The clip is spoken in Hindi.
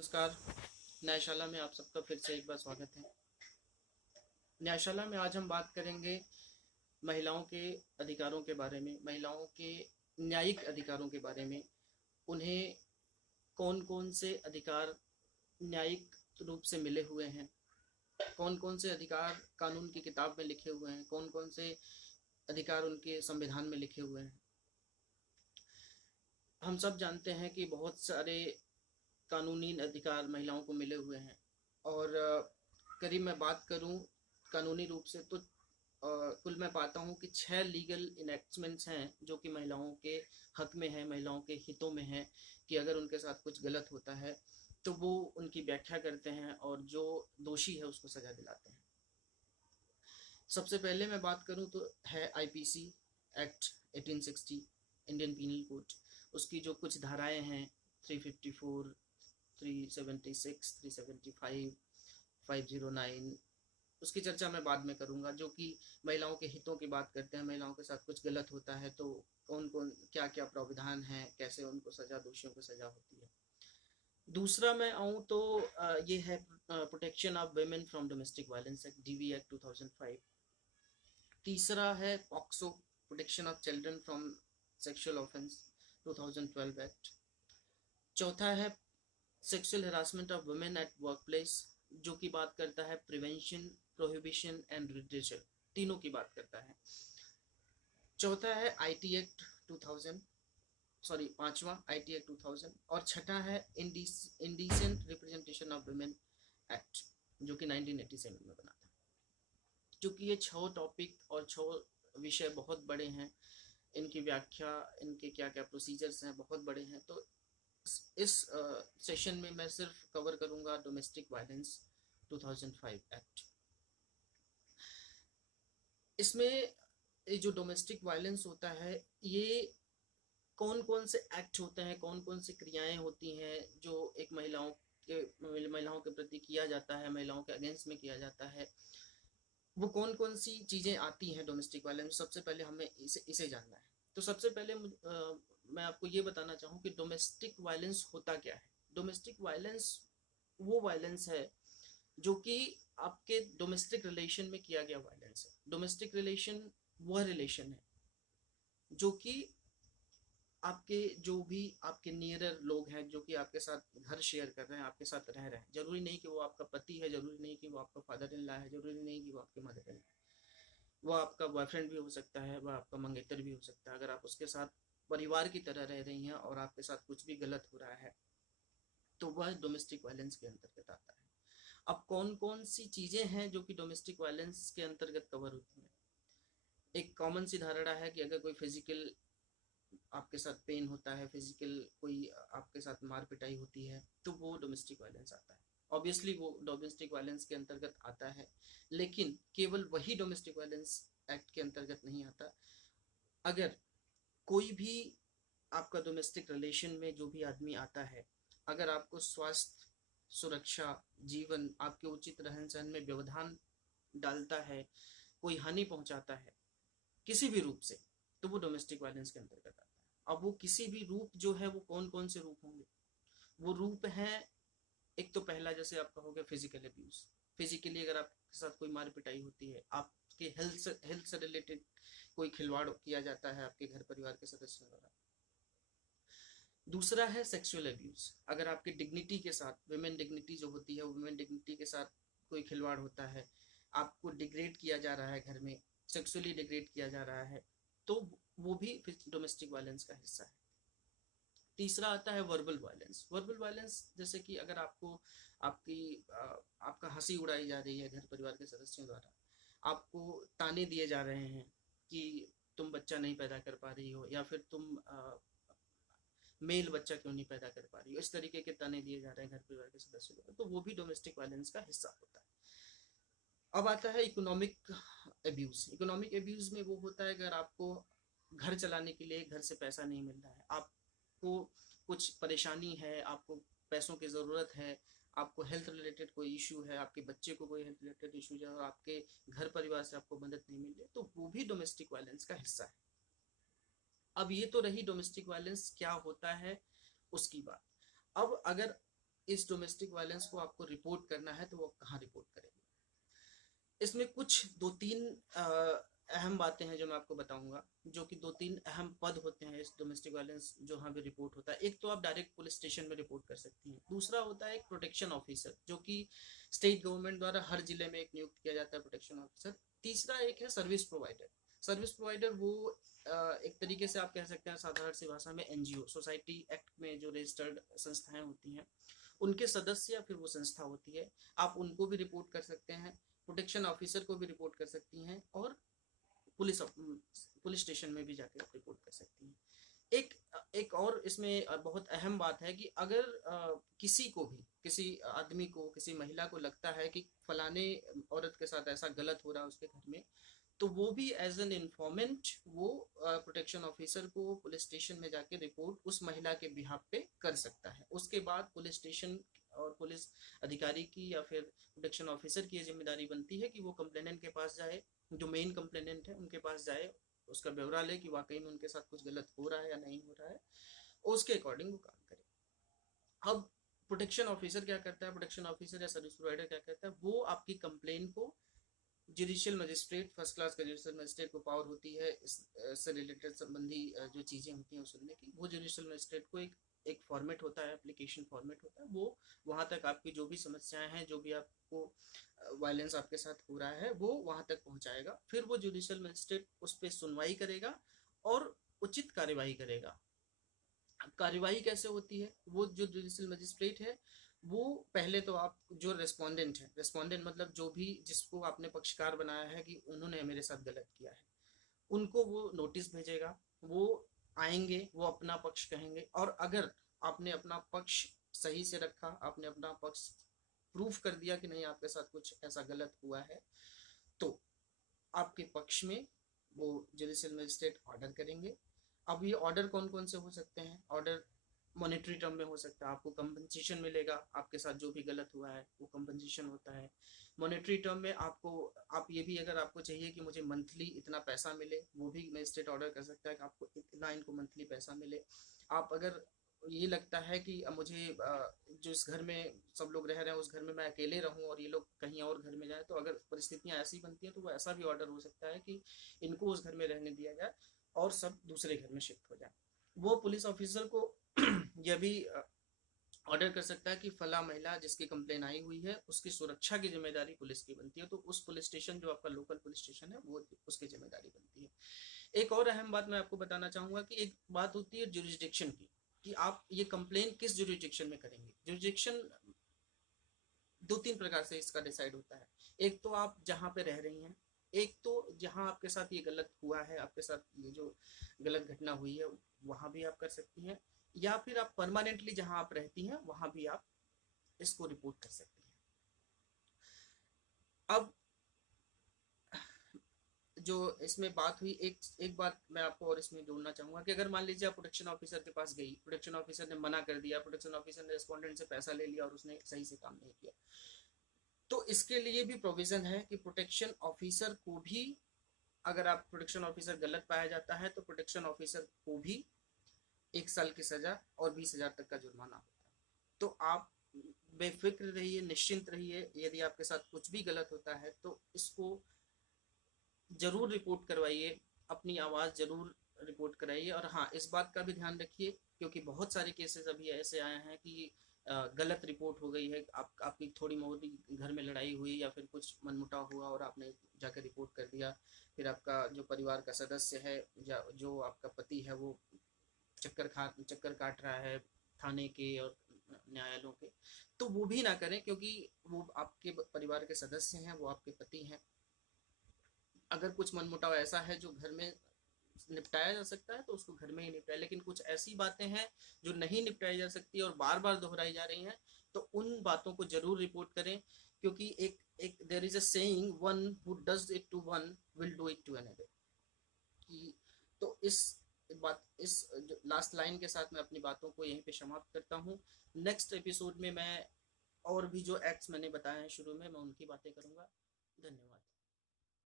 नमस्कार। न्यायशाला में आप सबका फिर से एक बार स्वागत है। न्यायशाला में आज हम बात करेंगे महिलाओं के अधिकारों के बारे में, महिलाओं के न्यायिक अधिकारों के बारे में। उन्हें कौन कौन से अधिकार न्यायिक रूप से मिले हुए हैं, कौन कौन से अधिकार कानून की किताब में लिखे हुए हैं, कौन कौन से अधिकार उनके संविधान में लिखे हुए हैं। हम सब जानते हैं कि बहुत सारे कानूनी अधिकार महिलाओं को मिले हुए हैं और करीब मैं बात करूं कानूनी रूप से तो कुल मैं पाता हूं कि 6 लीगल इनेक्टमेंट्स हैं जो कि महिलाओं के हक में है, महिलाओं के हितों में है कि अगर उनके साथ कुछ गलत होता है तो वो उनकी व्याख्या करते हैं और जो दोषी है उसको सजा दिलाते हैं। सबसे पहले मैं बात करूं तो है IPC act 1860, Indian penal code. उसकी जो कुछ धाराएं हैं 354, 376, 375, 509, उसकी चर्चा मैं बाद में करूंगा, जो कि महिलाओं के हितों की बात करते हैं। महिलाओं के साथ कुछ गलत होता है तो कौन कौन क्या क्या प्रावधान है, कैसे उनको सजा, दोषियों को सजा होती है। दूसरा मैं आऊँ तो ये है protection of women from domestic violence act, DV act 2005। तीसरा है POCSO, protection of children from sexual offence, 2012 act. चौथा है sexual harassment of women at work place, जो की बात करता है प्रिवेंशन, प्रोहिबिशन एंड रिड्रेसल, तीनों की बात करता है। चौथा है आईटी एक्ट 2000, सॉरी पांचवा आईटी एक्ट 2000। और छठा है indecent representation of women act, जो कि 1987 में बना था। क्योंकि ये 6 टॉपिक और 6 विषय बहुत बड़े हैं, इनकी व्याख्या, इनके क्या क्या प्रोसीजर्स हैं, बहुत बड़े हैं। तो इस सेशन में मैं सिर्फ कवर करूंगा डोमेस्टिक वायलेंस 2005 एक्ट। इसमें ये जो डोमेस्टिक वायलेंस होता है, ये कौन कौन से एक्ट होते हैं, कौन कौन सी क्रियाएं होती हैं जो एक महिलाओं के प्रति किया जाता है, महिलाओं के अगेंस्ट में किया जाता है, वो कौन कौन सी चीजें आती हैं डोमेस्टिक वायलेंस। सबसे पहले हमें इसे जानना है। तो सबसे पहले मैं आपको ये बताना चाहूँ कि डोमेस्टिक वायलेंस होता क्या है। डोमेस्टिक वायलेंस वो वायलेंस है जो कि आपके डोमेस्टिक रिलेशन में किया गया वायलेंस है। डोमेस्टिक रिलेशन वह रिलेशन है जो कि आपके जो भी आपके नियरर लोग हैं, जो कि आपके साथ घर शेयर कर रहे हैं, आपके साथ रह रहे हैं। जरूरी नहीं कि वो आपका पति है, जरूरी नहीं कि वो आपका फादर इन लॉ है, जरूरी नहीं कि वो आपके मदर इन लॉ है। वो आपका बॉयफ्रेंड भी हो सकता है, वह आपका मंगेतर भी हो सकता है। अगर आप उसके साथ परिवार की तरह रह रही हैं और आपके साथ कुछ भी गलत हो रहा है तो वह डोमेस्टिक वायलेंस के अंतर्गत आता है। अब कौन कौन सी चीजें हैं जो कि डोमेस्टिक वायलेंस के अंतर्गत कवर होती हैं। एक कॉमन सी धारणा है कि अगर कोई फिजिकल आपके साथ पेन होता है, फिजिकल कोई आपके साथ मार पिटाई होती है, तो वो डोमेस्टिक वायलेंस आता है। ऑब्वियसली वो डोमेस्टिक वायलेंस के अंतर्गत आता है, लेकिन केवल वही डोमेस्टिक वायलेंस एक्ट के अंतर्गत नहीं आता। अगर कोई भी आपका डोमेस्टिक रिलेशन में जो भी आदमी आता है, अगर आपको स्वास्थ्य, सुरक्षा, जीवन, आपके उचित रहन सहन में व्यवधान डालता है, कोई हानि पहुंचाता है किसी भी रूप से, तो वो डोमेस्टिक वायलेंस के अंतर्गत आता है। अब वो किसी भी रूप जो है वो कौन कौन से रूप होंगे। वो रूप है, एक तो पहला जैसे आपका हो गया फिजिकल अब्यूज। फिजिकली अगर आपके साथ कोई मार पिटाई होती है, आपके हेल्थ से रिलेटेड कोई खिलवाड़ किया जाता है आपके घर परिवार के सदस्यों द्वारा। दूसरा है सेक्सुअल अब्यूज। अगर आपकी डिग्निटी के साथ, वुमेन डिग्निटी जो होती है, वुमेन डिग्निटी के साथ कोई खिलवाड़ होता है, आपको डिग्रेड किया जा रहा है, घर में सेक्सुअली डिग्रेड किया जा रहा है, तो वो भी डोमेस्टिक वायलेंस का हिस्सा है। तीसरा आता है वर्बल वायलेंस। वर्बल वायलेंस जैसे कि अगर आपको आपकी आपका हंसी उड़ाई जा रही है घर परिवार के सदस्यों द्वारा, आपको ताने दिए जा रहे हैं कि तुम बच्चा नहीं पैदा कर पा रही हो, या फिर तुम मेल बच्चा क्यों नहीं पैदा कर पा रही हो, इस तरीके के ताने दिए जा रहे हैं घर परिवार के सदस्यों द्वारा, तो वो भी डोमेस्टिक वायलेंस का हिस्सा होता है। अब आता है इकोनॉमिक अब्यूज। इकोनॉमिक अब्यूज में वो होता है अगर आपको घर चलाने के लिए घर से पैसा नहीं मिल रहा है, आपको कुछ परेशानी है, आपको पैसों की ज़रूरत है, आपको हेल्थ रिलेटेड कोई इशू है, आपके बच्चे को कोई हेल्थ रिलेटेड इशू है और आपके घर परिवार से आपको मदद नहीं मिल रही, तो वो भी डोमेस्टिक वायलेंस का हिस्सा है। अब ये तो रही डोमेस्टिक वायलेंस क्या होता है उसकी बात। अब अगर इस डोमेस्टिक वायलेंस को आपको रिपोर्ट करना है तो वो कहाँ रिपोर्ट करेंगे। इसमें कुछ 2-3 अहम बातें हैं जो मैं आपको बताऊंगा, जो कि 2-3 अहम पद होते हैं इस डोमेस्टिक वायलेंस जो यहाँ पे रिपोर्ट होता है। एक तो आप डायरेक्ट पुलिस स्टेशन में रिपोर्ट कर सकती हैं, दूसरा होता है एक प्रोटेक्शन ऑफिसर जो कि स्टेट गवर्नमेंट द्वारा हर जिले में एक नियुक्त किया जाता है प्रोटेक्शन ऑफिसर। तीसरा एक है सर्विस प्रोवाइडर। सर्विस प्रोवाइडर वो एक तरीके से आप कह सकते हैं साधारण सी भाषा में एनजीओ, सोसाइटी एक्ट में जो रजिस्टर्ड संस्थाएं होती हैं उनके सदस्य या फिर वो संस्था होती है, आप उनको भी रिपोर्ट कर सकते हैं, प्रोटेक्शन ऑफिसर को भी रिपोर्ट कर सकती हैं, और पुलिस स्टेशन में भी जाकर रिपोर्ट कर सकती हैं। एक एक और इसमें बहुत अहम बात है कि अगर किसी को भी, किसी आदमी को, किसी महिला को लगता है कि फलाने औरत के साथ ऐसा गलत हो रहा है उसके घर में, तो वो भी एज एन इन्फॉर्मेंट वो प्रोटेक्शन ऑफिसर को पुलिस स्टेशन में जाके रिपोर्ट उस महिला के बिहाफ पे कर सकता है। उसके बाद पुलिस स्टेशन और पुलिस अधिकारी की या फिर प्रोटेक्शन ऑफिसर की जिम्मेदारी बनती है कि वो कंप्लेनेंट के पास जाए, जो मेन कंप्लेनेंट है उनके पास जाए, उसका ब्यौरा ले कि वाकई में उनके साथ कुछ गलत हो रहा है या नहीं हो रहा है, उसके अकॉर्डिंग वो काम करे। अब प्रोटेक्शन ऑफिसर क्या करता है, प्रोटेक्शन ऑफिसर या सर्विस प्रोवाइडर क्या करता है, वो आपकी कंप्लेन को जुडिशियल मजिस्ट्रेट, फर्स्ट क्लास का जुडिशियल मजिस्ट्रेट को पावर होती है इससे रिलेटेड संबंधी जो चीजें होती हैं सुनने की, वो जुडिशियल मजिस्ट्रेट को एक फॉर्मेट होता है, एप्लीकेशन फॉर्मेट होता है, वो वहां तक आपकी जो भी समस्याएं हैं, जो भी आपको वायलेंस आपके साथ हो रहा है, वो वहां तक पहुंचाएगा। फिर वो जुडिशियल मजिस्ट्रेट उस पर सुनवाई करेगा और उचित कार्यवाही करेगा। कार्यवाही कैसे होती है, वो जो जुडिशियल मजिस्ट्रेट है वो पहले तो आप जो रेस्पोंडेंट है, रेस्पोंडेंट मतलब जो भी जिसको आपने पक्षकार बनाया है कि उन्होंने मेरे साथ गलत किया है, उनको वो नोटिस भेजेगा, वो आएंगे, वो अपना पक्ष कहेंगे, और अगर आपने अपना पक्ष सही से रखा, आपने अपना पक्ष प्रूफ कर दिया कि नहीं आपके साथ कुछ ऐसा गलत हुआ है, तो आपके पक्ष में वो जुडिशियल मजिस्ट्रेट ऑर्डर करेंगे। अब ये ऑर्डर कौन कौन से हो सकते हैं, ऑर्डर मॉनेटरी टर्म में हो सकता है, आपको कंपनसेशन मिलेगा, आपके साथ जो भी गलत हुआ है वो कंपनसेशन होता है। मॉनेटरी टर्म में आपको, आप ये भी अगर आपको चाहिए कि मुझे मंथली इतना पैसा मिले, वो भी मजिस्ट्रेट ऑर्डर कर सकता है कि आपको इतना इनको मंथली पैसा मिले। आप अगर ये लगता है कि मुझे जो इस घर में सब लोग रह रहे हैं उस घर में मैं अकेले रहूं और ये लोग कहीं और घर में जाए, तो अगर परिस्थितियां ऐसी बनती हैं तो वो ऐसा भी ऑर्डर हो सकता है कि इनको उस घर में रहने दिया जाए और सब दूसरे घर में शिफ्ट हो जाए। वो पुलिस ऑफिसर को यह भी ऑर्डर कर सकता है कि फला महिला जिसकी कंप्लेन आई हुई है उसकी सुरक्षा की जिम्मेदारी पुलिस की बनती है, तो उस पुलिस स्टेशन जो आपका लोकल पुलिस स्टेशन है वो उसकी जिम्मेदारी बनती है। एक और अहम बात मैं आपको बताना चाहूंगा कि एक बात होती है जुरिस्डिक्शन की, कि आप ये कंप्लेन किस जुरिस्डिक्शन में करेंगे। जुरिस्डिक्शन 2-3 प्रकार से इसका डिसाइड होता है। एक तो आप जहाँ पे रह रही हैं, एक तो जहाँ आपके साथ ये गलत हुआ है, आपके साथ ये जो गलत घटना हुई है वहां भी आप कर सकती हैं, या फिर आप परमानेंटली जहां आप रहती हैं वहां भी आप इसको रिपोर्ट कर सकती हैं। अब जो इसमें बात हुई, एक बात मैं आपको और इसमें जोड़ना चाहूंगा कि अगर मान लीजिए आप प्रोटेक्शन ऑफिसर के पास गई, प्रोटेक्शन ऑफिसर ने मना कर दिया, प्रोटेक्शन ऑफिसर ने रेस्पोंडेंट से पैसा ले लिया और उसने सही से काम नहीं किया, तो इसके लिए भी प्रोविजन है कि प्रोटेक्शन ऑफिसर को भी, अगर आप प्रोटेक्शन ऑफिसर गलत पाया जाता है तो प्रोटेक्शन ऑफिसर को भी 1 साल की सजा और 20,000 तक का जुर्माना होता है। तो आप बेफिक्र रहिए, निश्चिंत रहिए, यदि आपके साथ कुछ भी गलत होता है तो इसको जरूर रिपोर्ट करवाइए, अपनी आवाज़ जरूर रिपोर्ट कराइए। और हाँ, इस बात का भी ध्यान रखिए क्योंकि बहुत सारे केसेस अभी ऐसे आए हैं कि गलत रिपोर्ट हो गई है, आपकी थोड़ी मोटी घर में लड़ाई हुई या फिर कुछ मनमुटाव हुआ और आपने जाकर रिपोर्ट कर दिया, फिर आपका जो परिवार का सदस्य है या जो आपका पति है वो चक्कर काट रहा है थाने के और न्यायालयों के, तो वो भी ना करें क्योंकि वो आपके परिवार के सदस्य हैं, वो आपके पति हैं। अगर कुछ मनमुटाव ऐसा है जो घर में निपटाया जा सकता है तो उसको घर में ही निपटाए, लेकिन कुछ ऐसी बातें हैं जो नहीं निपटाई जा सकती और बार बार दोहराई जा रही हैं, तो उन बातों को जरूर रिपोर्ट करें। क्योंकि एक एक there is a saying, one who does it to one will do it to another. कि तो इस लास्ट लाइन के साथ मैं अपनी बातों को यहीं पे समाप्त करता हूँ। नेक्स्ट एपिसोड में मैं और भी जो एक्ट्स मैंने बताए हैं शुरू में, मैं उनकी बातें करूंगा। धन्यवाद।